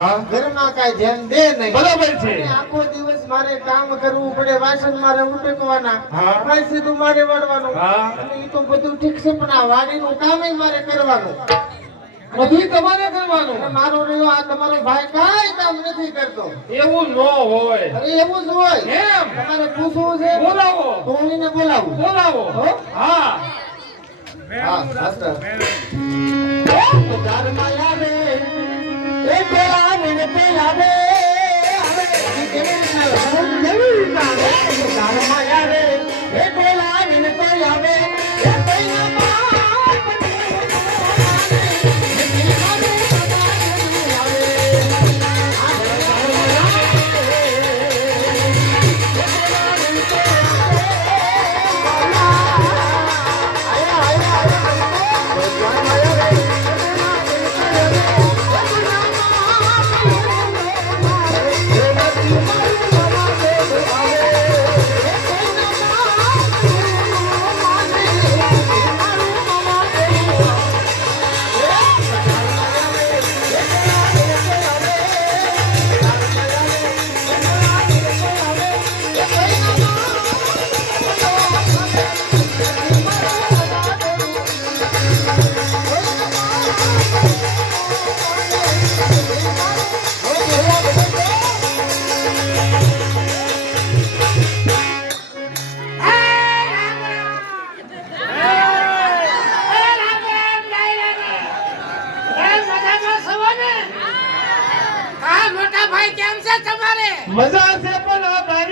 હા? ઘરમાં કાંઈ ધ્યાન દે નહીં. બરાબર છે. આખો દિવસ મારે કામ કરવું પડે વાસણ મારે ઉટકવાના. હા. ભાઈ સીધું મારે વળવાનું. અને એ તો બધું ઠીક છે પણ આ વાડીનું કામ મારે કરવાનું. બધું તમારે કરવાનું. મારો રહ્યો આ તમારો ભાઈ કાંઈ કામ નથી કરતો. એવું ન હોય. અરે એવું જ હોય. એમ? તમારે પૂછવું છે? બોલાવો. તો બોલાવો. બોલાવો. હો? હા. હા આવે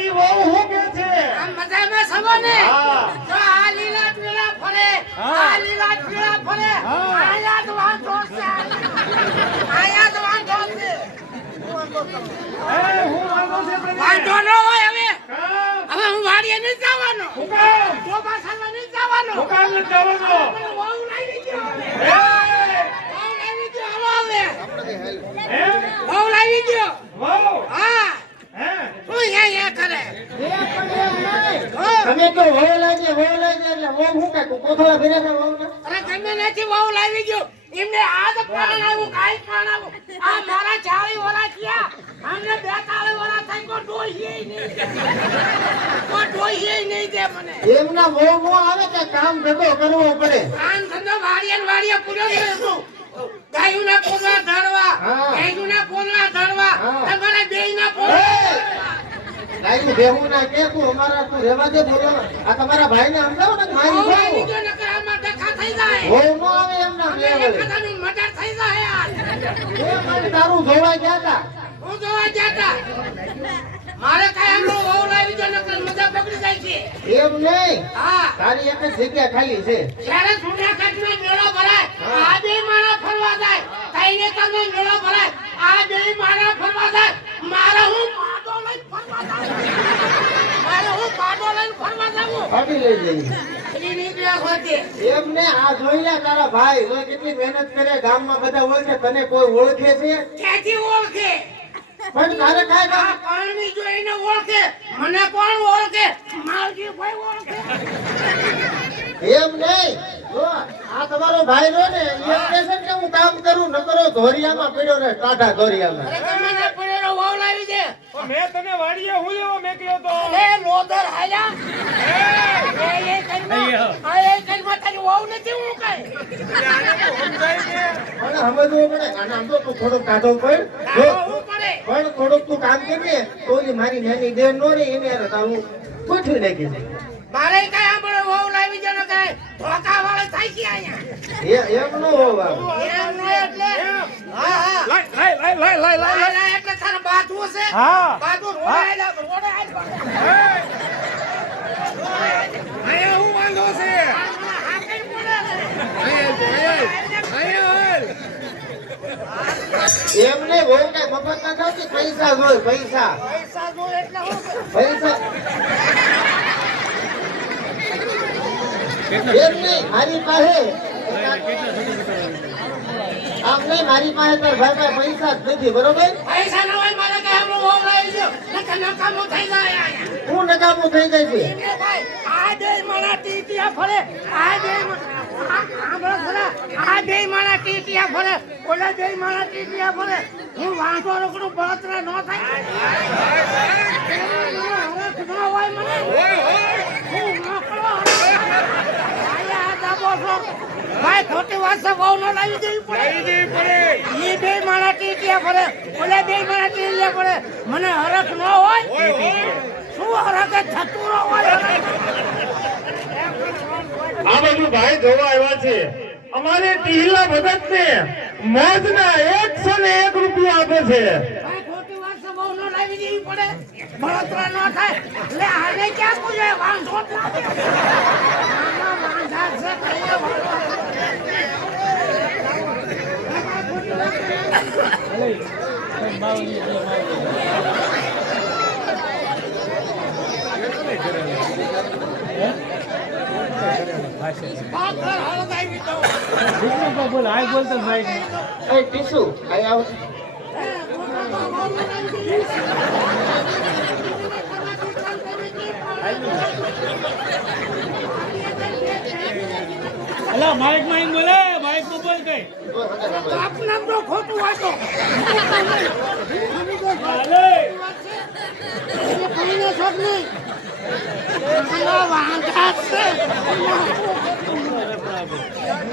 તારી વહુ હું કે છે. આમ મજામાં છો ને? હા. જો આ લીલા પીળા ફરે. આ લીલા પીળા ફરે. આયા તો વાંધો છે. આયા તો વાંધો છે. એ હું વાંધો છે વાંધો ન હોય હવે. હવે હું વાડીએ નહીં જવાનો. તો જવાનો. જવાનો. વહુ ગયો એ. વહુ લાવી ગયો હવે વહુ ગયો વહુ. તમે તો વહુ લાગે વહુ લાગે એટલે વહુ શું કાંઈ કોથળા ફેરે છે વહુ અરે તમે નથી વહુ લાવી ગયો. એમને આજ પ્રાણ આવું કાઈ પ્રાણ આવું. આ મારા ચાળી ઓલા થયા. અમને બે તાળી ઓલા થઈ કોઈ ડોહીએ નહીં. કોઈ ડોહીએ નહીં દે મને. એમના વહુ મો આવે કે કામ ધંધો કરવો પડે? કામ ધંધો વાડીએ વાડીએ પૂરો કરું? ગાયુંના પોદળા ધરવા ગાયુના પોદળા ધરવા. હા. તમારા લાગ્યું બેહું ના કે તું અમારા તું રહેવા દે બોલો. આ તમારા ભાઈને સમજાવો ને મારી વહુ લાવી વહુ. ગયો નકર આમાં ડખા થઈ જાય. વહુ નો આવે એમના અમે બે વડે. એકાદાનું મર્ડર થઈ જાય યાર. એ મારી દારૂ ધોવા ગયા તા. હું જોવા જતા મારે કઈ એમનો વહુ લાવી નકર મજા બગડી જાય છે. એમ નહીં. હા. તારી એક જ જગ્યા ખાલી છે. જ્યારે મેળો ભરાય આ બે માણા ફરવા જાય. તઈને તમે મેળો ભરાય. આ બે માણા ફરવા જાય. મારે હું પાડો લઈને ફરવા જાઉં મારે હું પાડો લઈને ફરવા જાઉં? ભાગી લઈ જઈએ. એની નીકળ્યા હોતી. એમ ને આ જોઈ લે તારા ભાઈ કેટલી મહેનત કરે ગામમાં બધા ઓળખે તને કોઈ ઓળખે છે? ક્યાંથી ઓળખે? પણ તારે કાંઈ કામ પાણી જોઈને ઓળખે મને કોણ ઓળખે? માવજી ભાઈ ઓળખે? એમ નહીં. જો આ તમારો ભાઈ રહ્યો ને એમ કહે છે કે હું કામ કરું નકરો કરો ધોરિયામાં પડ્યો રહે ટાઢા ધોરિયામાં. લાવી દે મેં તને વાડીએ હું લેવા મેક્યો તો? અરે લોદર હાલ્યા. એ એ. કઈમાં આ એ કઈમાં તારી વાવ નથી હું કઈ. સમજાય પણ સમજવું પડે. અને આમ તો તું થોડો કાઢો પડ જો પણ થોડુંક તું કામ કરીએ તો મારી નાની બેન નો રે એને હારે તારું ગોઠવી નાખી દે. મારે કઈ આપણે વાવ લાવી દે ને કઈ ધોકા વાળો થાય છે અહીંયા. એ એમ નો હોવા એમ નો એટલે હા હા. લાય લાય લાય. લાય લાય લાય હોય એટલે તારે બાથવું છે હા. બાથવું રોડે રોડે અહીંયા હું વાંધો છે? આ કઈ બહુ મફત ના થતી પૈસા જોઈ પૈસા? પૈસા જો એટલે હું પૈસા? એમ મારી પાસે આમ નહીં મારી પાસે તો ભાઈ ભાઈ પૈસા જ નથી બરોબર? પૈસા આંબળો દે નકર નકામું થઈ જાય અહીંયા હું નકામું થઈ જાય છે. એમને ભાઈ આ બે મારા ટીટિયા ફરે આ બે આંબળો ફરે આ ટીટિયા ફરે ઓલા ટીટિયા ફરે હું વાંધો રોકડું બળતરા ન થાય. હરખ ન હોય મને હું નોકરો આયા આ દાબો છો. ભાઈ ખોટી વાત છે બહુ ન લાવી દેવી પડે. લાવી બે માણા ટીટિયા ફરે ઓલા બે માણા ત્યાં ફરે મને હરખ ન હોય. શું હરખ થતું ન હોય? આ બધું ભાઈ જોવા આવ્યા છે. અમારે ટીહલા ભગત ને મોજ ના એકસો ને એક રૂપિયા આપે છે. પડે. બળતરા ન થાય. એટલે આને ક્યાં પૂછે? વાંધો જ લાગે આમાં વાંધા છે કઈ વાંધો પાછળ હળગાવી દઉં. બોલ હાય બોલતો ભાઈ એ ટીસુ આય આવ અલા માઇકમાં બોલે માઇકમાં બોલ કઈ આપના તો ખોટું વાંચો. હાલે. શોખ નહીં. વાંધા છે.